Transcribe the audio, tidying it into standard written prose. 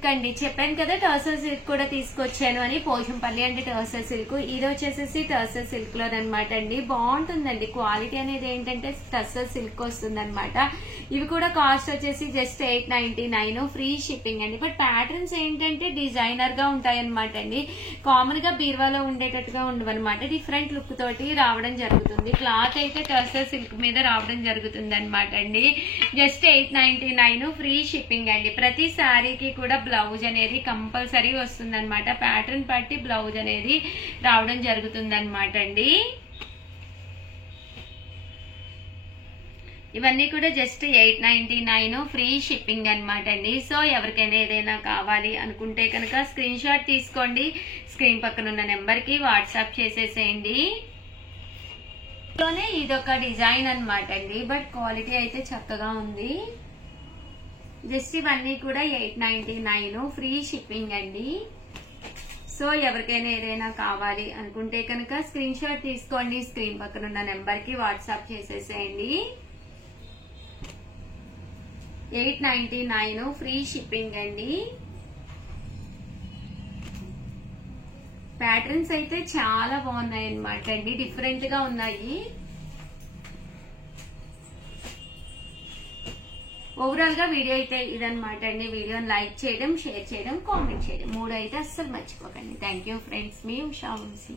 Silk అండి. చెప్పాను కదా టర్సర్ సిల్క్ కూడా తీసుకొచ్చాను అని. పోచంపల్లి అంటే టర్సర్ సిల్క్, ఇది వచ్చేసేసి టర్సర్ సిల్క్ లో అనమాట అండి. బాగుంటుందండి క్వాలిటీ అనేది. ఏంటంటే టర్సర్ సిల్క్ వస్తుంది అనమాట. ఇవి కూడా కాస్ట్ వచ్చేసి జస్ట్ 899, ఫ్రీ షిప్పింగ్ అండి. బట్ ప్యాటర్న్స్ ఏంటంటే డిజైనర్ గా ఉంటాయి అనమాట అండి. కామన్ గా బీరువాలో ఉండేటట్టుగా ఉండవన్నమాట. డిఫరెంట్ లుక్ తోటి రావడం జరుగుతుంది. క్లాత్ అయితే టర్సర్ సిల్క్ మీద రావడం జరుగుతుంది అనమాట అండి. జస్ట్ 899, ఫ్రీ షిప్పింగ్ అండి. ప్రతి శారీకి కూడా బ్లౌజ్ అనేది కంపల్సరీ వస్తుంది అనమాట. ప్యాటర్న్ బట్టి బ్లౌజ్ అనేది రావడం జరుగుతుంది అనమాట అండి. ఇవన్నీ కూడా జస్ట్ 899, ఫ్రీ షిప్పింగ్ అనమాట అండి. సో ఎవరికైనా ఏదైనా కావాలి అనుకుంటే కనుక స్క్రీన్ షాట్ తీసుకోండి. స్క్రీన్ పక్కన ఉన్న నెంబర్ కి వాట్సాప్ చేసేసేయండి. ఇదొక డిజైన్ అనమాట అండి. బట్ క్వాలిటీ అయితే చక్కగా ఉంది. జస్ట్ ఇవన్నీ కూడా 899, ఫ్రీ షిప్పింగ్ అండి. సో ఎవరికైనా ఏదైనా కావాలి అనుకుంటే కనుక స్క్రీన్ షాట్ తీసుకోండి. స్క్రీన్ పక్కన ఉన్న నెంబర్ కి వాట్సాప్ చేసేసేయండి. 899, ఫ్రీ షిప్పింగ్ అండి. ప్యాటర్న్స్ అయితే చాలా బాగున్నాయి అనమాట అండి. డిఫరెంట్ గా ఉన్నాయి. ఓవరాల్ గా వీడియో అయితే ఇదనమాట అండి. వీడియోని లైక్ చేయడం, షేర్ చేయడం, కామెంట్ చేయడం 3 అయితే అస్సలు మర్చిపోకండి. Thank you friends. మీ ఉషా వంశీ.